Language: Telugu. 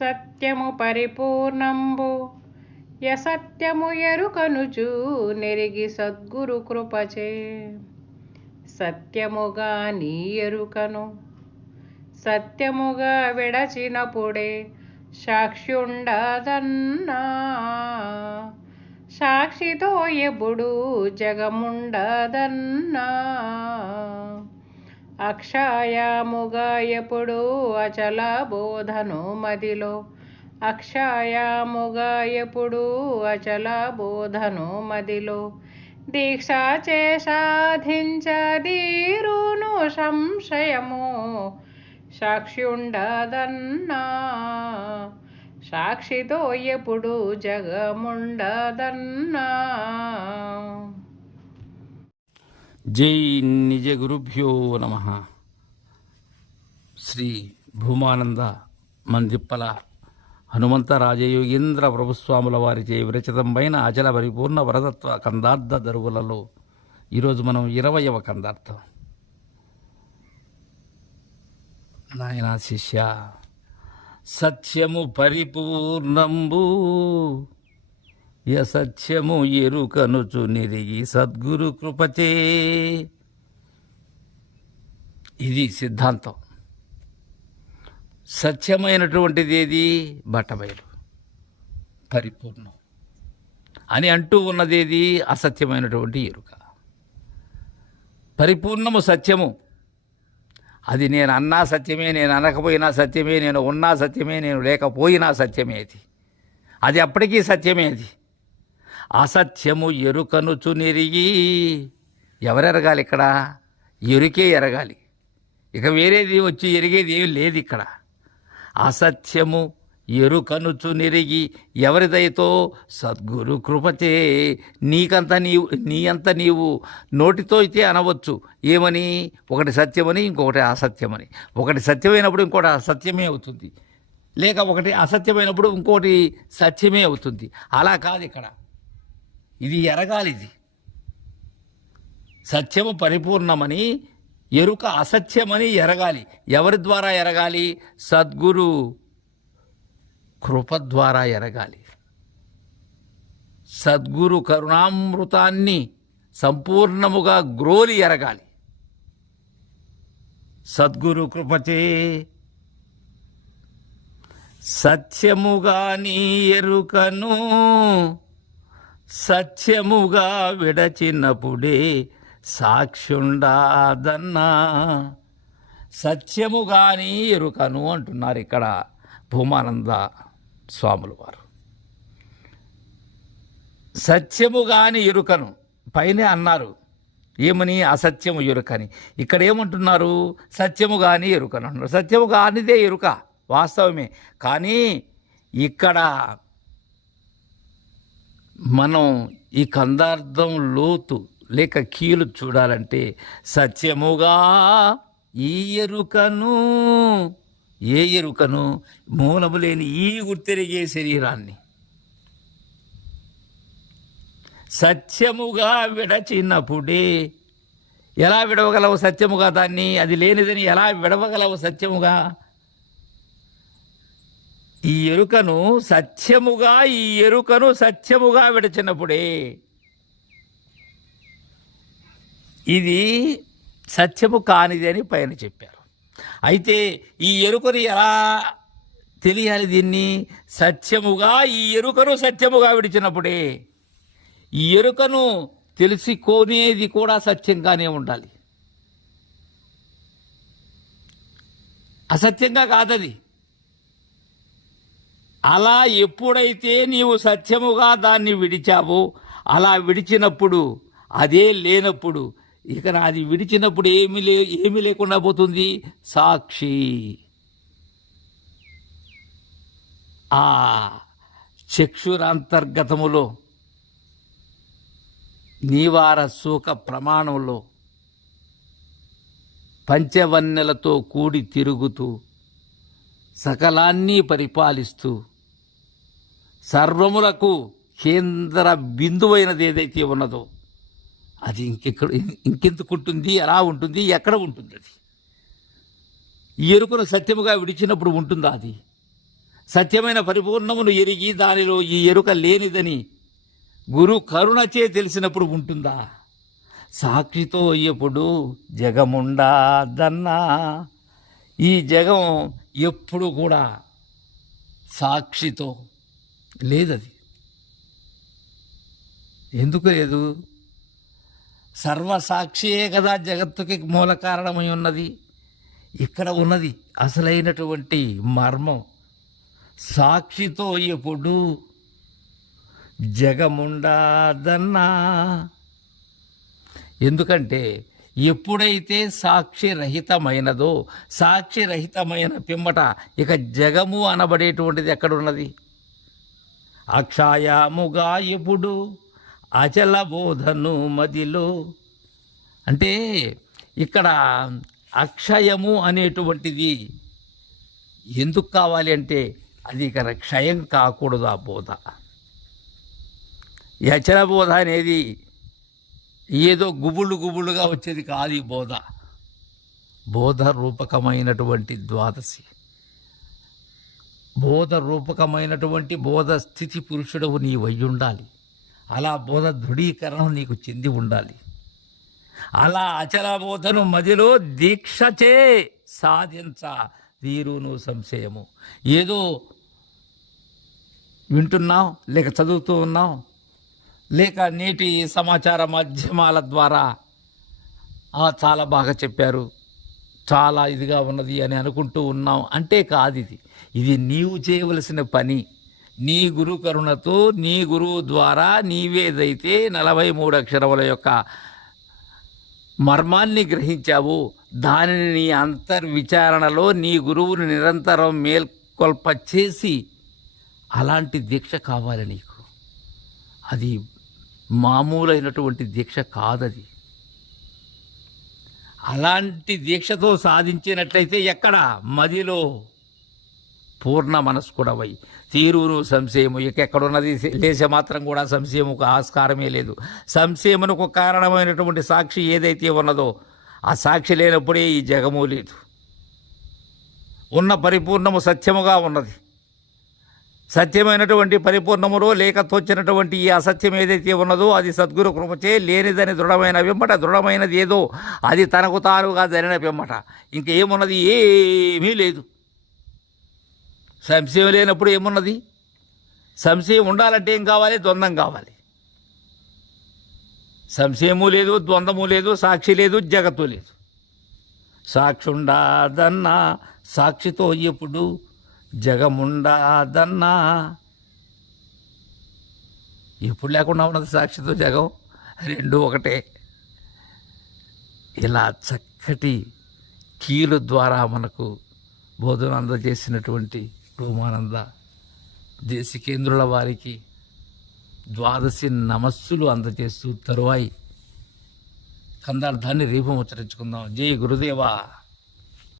సత్యము పరిపూర్ణంబు. యసత్యము ఎరుకనుచు నెరిగి సద్గురు కృపచే. సత్యముగా నీ ఎరుకను సత్యముగా విడచినప్పుడే సాక్షుండదన్నా. సాక్షితో ఎప్పుడు జగముండదన్నా. అక్షయాముగా ఎప్పుడు అచల బోధను మదిలో. అక్షయాముగా ఎప్పుడు అచల బోధను మదిలో. దీక్ష చే సాధించదీరును సంశయము. సాక్షి ఉండదన్నా సాక్షితో ఎప్పుడు జగముండదన్నా. జై నిజ గురుభ్యో నమ. శ్రీ భూమానంద మందిప్పల హనుమంత రాజయోగేంద్ర ప్రభుస్వాముల వారిచే విరచితమైన అచల పరిపూర్ణ వరదత్వ కందార్థ దరువులలో ఈరోజు మనం ఇరవయవ కందార్థం. నాయనా శిష్య సత్యము పరిపూర్ణంబు యసత్యము ఎరుకనుచు నిరిగి సద్గురు కృపచే. ఇది సిద్ధాంతం. సత్యమైనటువంటిది ఏది బట్టబయలు. పరిపూర్ణం. అని అంటూ ఉన్నదేది అసత్యమైనటువంటి ఎరుక. పరిపూర్ణము సత్యము. అది నేను అన్నా సత్యమే నేను అనకపోయినా సత్యమే నేను ఉన్నా సత్యమే నేను లేకపోయినా సత్యమే అది. అది అప్పటికీ సత్యమే అది. అసత్యము ఎరుకనుచు నెరిగి. ఎవరెరగాలి ఇక్కడ? ఎరుకే ఎరగాలి. ఇక వేరేది వచ్చి ఎరిగేది ఏమి లేదు ఇక్కడ. అసత్యము ఎరుకనుచు నెరిగి ఎవరిదైతో సద్గురు కృపచే. నీకంత నీవు నీ అంత నీవు నోటితో అయితే అనవచ్చు. ఏమని? ఒకటి సత్యమని ఇంకొకటి అసత్యమని. ఒకటి సత్యమైనప్పుడు ఇంకోటి అసత్యమే అవుతుంది. లేక ఒకటి అసత్యమైనప్పుడు ఇంకోటి సత్యమే అవుతుంది. అలా కాదు ఇక్కడ. ఇది ఎరగాలి ఇది. సత్యము పరిపూర్ణమని ఎరుక అసత్యమని ఎరగాలి. ఎవరి ద్వారా ఎరగాలి? సద్గురు కృప ద్వారా ఎరగాలి. సద్గురు కరుణామృతాన్ని సంపూర్ణముగా గ్రోలి ఎరగాలి. సద్గురు కృపచే సత్యముగా నీ ఎరుకను సత్యముగా విడచినప్పుడే సాక్షుండాదన్నా. సత్యముగాని ఎరుకను అంటున్నారు ఇక్కడ భూమానంద స్వాములు వారు. సత్యము సత్యముగాని ఎరుకను పైనే అన్నారు. ఏమని? అసత్యము ఎరుకని. ఇక్కడ ఏమంటున్నారు? సత్యము కాని ఎరుకను అంటున్నారు. సత్యము కానిదే ఎరుక వాస్తవమే. కానీ ఇక్కడ మనం ఈ కందార్థం లోతు లేక కీలు చూడాలంటే సత్యముగా ఈ ఎరుకను ఏ ఎరుకను మూలము లేని ఈ గుర్తెరిగే శరీరాన్ని. సత్యముగా విడచినప్పుడే ఎలా విడవగలవు సత్యముగా దాన్ని? అది లేనిదని ఎలా విడవగలవు సత్యముగా? ఈ ఎరుకను సత్యముగా ఈ ఎరుకను సత్యముగా విడచినప్పుడే ఇది సత్యము కానిది అని పైన చెప్పారు. అయితే ఈ ఎరుకను ఎలా తెలియాలి దీన్ని? సత్యముగా ఈ ఎరుకను సత్యముగా విడిచినప్పుడే. ఈ ఎరుకను తెలుసుకోనేది కూడా సత్యంగానే ఉండాలి. అసత్యంగా కాదది. అలా ఎప్పుడైతే నీవు సత్యముగా దాన్ని విడిచావో అలా విడిచినప్పుడు అదే లేనప్పుడు ఇక నాది విడిచినప్పుడు ఏమి లే ఏమి లేకుండా పోతుంది? సాక్షి. ఆ చక్షురాంతర్గతములో నీవార సూక ప్రమాణంలో పంచవన్నెలతో కూడి తిరుగుతూ సకలాన్ని పరిపాలిస్తూ సర్వములకు కేంద్ర బిందువైనది ఏదైతే ఉన్నదో అది ఇంకెక్కడ ఇంకెందుకు ఉంటుంది ఎలా ఉంటుంది ఎక్కడ ఉంటుంది అది? ఈ ఎరుకను సత్యముగా విడిచినప్పుడు ఉంటుందా అది? సత్యమైన పరిపూర్ణమును ఎరిగి దానిలో ఈ ఎరుక లేనిదని గురు కరుణచే తెలిసినప్పుడు ఉంటుందా? సాక్షితో ఎప్పుడు జగముండాదన్నా ఈ జగం ఎప్పుడు కూడా సాక్షితో లేదది. ఎందుకు లేదు? సర్వసాక్షియే కదా జగత్తుకి మూల కారణమై ఉన్నది. ఇక్కడ ఉన్నది అసలైనటువంటి మర్మం. సాక్షితో ఎప్పుడు జగముండదన్నా. ఎందుకంటే ఎప్పుడైతే సాక్షి రహితమైనదో సాక్షి రహితమైన పిమ్మట ఇక జగము అనబడేటువంటిది ఎక్కడున్నది? అక్షాయాముగా ఎప్పుడు అచల బోధను మదిలో. అంటే ఇక్కడ అక్షయము అనేటువంటిది ఎందుకు కావాలి అంటే అది ఇక్కడ క్షయం కాకూడదు ఆ బోధ. ఈ అచల బోధ అనేది ఏదో గుబుళ్ళు గుబుళ్ళుగా వచ్చేది కాదు ఈ బోధ. బోధ రూపకమైనటువంటి ద్వాదశి. బోధ రూపకమైనటువంటి బోధ స్థితి పురుషుడవు నీ ఉండాలి అలా బోధ దృఢీకరణం నీకు చెంది ఉండాలి. అలా అచల బోధను మదిలో దీక్షచే సాధించ తీరును సంశయము. ఏదో వింటున్నాం లేక చదువుతూ ఉన్నాం లేక నేటి సమాచార మాధ్యమాల ద్వారా చాలా బాగా చెప్పారు. చాలా ఇదిగా ఉన్నది అని అనుకుంటూ ఉన్నాం. అంటే కాదు ఇది. ఇది నీవు చేయవలసిన పని. నీ గురు కరుణతో నీ గురువు ద్వారా నీవేదైతే నలభై మూడు అక్షరముల యొక్క మర్మాన్ని గ్రహించావు దానిని నీ అంతర్విచారణలో నీ గురువుని నిరంతరం మేల్కొల్ప చేసి అలాంటి దీక్ష కావాలి నీకు. అది మామూలైనటువంటి దీక్ష కాదది. అలాంటి దీక్షతో సాధించినట్లయితే ఎక్కడ? మదిలో పూర్ణ మనస్కుడవై తీరును సంశయము. ఇక ఎక్కడున్నది? లేచ మాత్రం కూడా సంశయముకు ఆస్కారమే లేదు. సంశయమునకు కారణమైనటువంటి సాక్షి ఏదైతే ఉన్నదో ఆ సాక్షి లేనప్పుడే ఈ జగము లేదు. ఉన్న పరిపూర్ణము సత్యముగా ఉన్నది. సత్యమైనటువంటి పరిపూర్ణములో లేక తోచినటువంటి ఈ అసత్యం ఏదైతే ఉన్నదో అది సద్గురు కృపచే లేనిదని దృఢమైన వెంబట దృఢమైనది ఏదో అది తనకు తానుగా జరిగిన వెంబట. ఇంకేమున్నది ఏమీ లేదు. సంశయం లేనప్పుడు ఏమున్నది? సంశయం ఉండాలంటే ఏం కావాలి? ద్వంద్వం కావాలి. సంశయము లేదు ద్వంద్వము లేదు సాక్షి లేదు జగత్తు లేదు. సాక్షి సాక్షుండాదన్నా సాక్షితో ఎప్పుడు జగముండాదన్నా. ఎప్పుడు లేకుండా ఉన్నది సాక్షితో జగం? రెండు ఒకటే. ఇలా చక్కటి కీలు ద్వారా మనకు బోధన అందజేసినటువంటి రూమానంద దేశికేంద్రుల వారికి ద్వాదశి నమస్సులు అందజేస్తూ తరువాయి కందార్థాన్ని రేపు ముచ్చరించుకుందాం జై గురుదేవా.